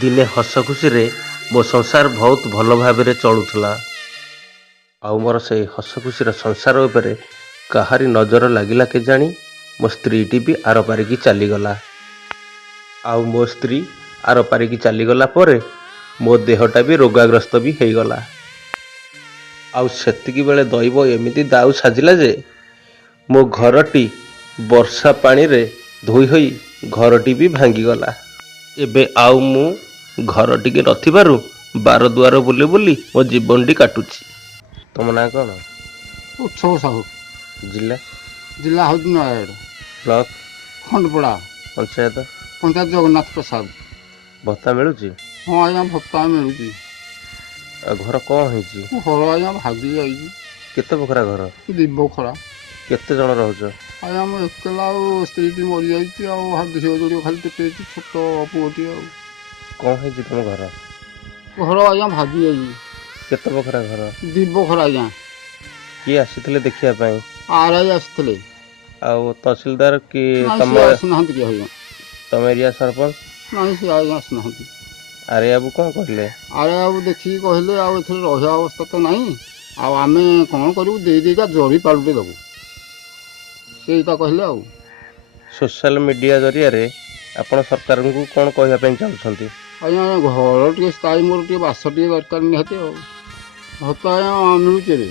दिने हस खुशी मो संसार बहुत भल भाव चलुला। आउ मोर से हस खुशी संसार उपरे कहारी नजर लगिला के जानी मो स्त्रीटी भी आर पारिकी चलीगला। आउ मो स्त्री आर पारिकी चलीगला परे मो देहटा भी रोगाग्रस्त भी होगला। आउ सेतिकी बेले दैव एमिति दाऊ साजिला जे मो घरटी वर्षा पानी रे धोई होई घरटी भी भांगीगला। एबे आउ मु घर टिके नथिबारु बार दुआर बुली बुली मो जीवनटी काटुची। तुम ना कौन? उत्सव साहू। जिला जिला हूँ नयागढ़। ब्लॉक खंडपड़ा। पंचायत पंचायत जगन्नाथ प्रसाद। भत्ता मिलुची? हाँ आज्ञा भत्ता मिलूची। घर कौन है? घर आज्ञा भागी जाइए। केते बखरा घर? दी बखरा। केते जन रहुछ? आज्ञा मु एकला स्त्री मरी जाइए झील जोड़ी खाली टेटे छोट पुओटी। कौन है तुम घर? घर आज्ञा भागी जाइए। केते बखरा घर? दी बखरा आज्ञा। किए आसीथिले देखिया पई? आरआई आसते। आउ तहसीलदार कि तम एरिया सरपंच? नहीं सी आज्ञा आसना। आरे बाबू कौन कहले? आरे बाबू देखिए कहले रहा अवस्था तो नहीं आम कौन करूँ देका जरी पालुटे देबू से कहले। आ सोशल मीडिया जरिया रे आपण सरकार को कौन कहवाई चाहते? आज्ञा घर टे स्थायी मोर टे बास टे दरकार निहती भत्ता आज्ञा मिलूचे रे।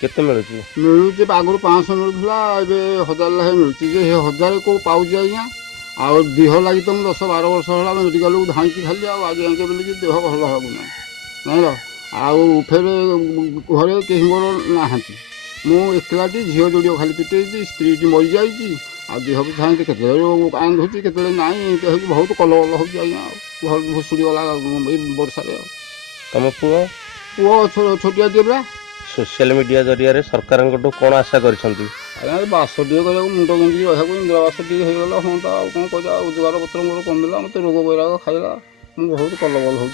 केते मिलुची? मिलूचे आगुरी 500 मिलूला ए 1000 लाखे मिलूची जे 1000 को पाऊँ आज्ञा आ देह लगी तो 10-12 वर्ष है मेडिकल को धाई खाली आज जाए बोलिए देह भल हाँ ना जान आउ फेर घरे कहीं मोर ना मु एकलाटी झील जोड़ खाली पिटे स्त्री मरी जाइए आ देह भी धाई के कांधुची के ना बहुत कलबल हो घर भुशुड़ी गला वर्षा। तुम पुओ? पुओ छोटिया टे। सोशल मीडिया जरिया रे सरकार कौन आशा कर? आज्ञा बास टे मुंड गंजी रहा इंदिरावास टे होगा हाँ कौन कह रोजगार पत्र मोर कमिला मत रोग बैराग खाइला बहुत कलबल हो।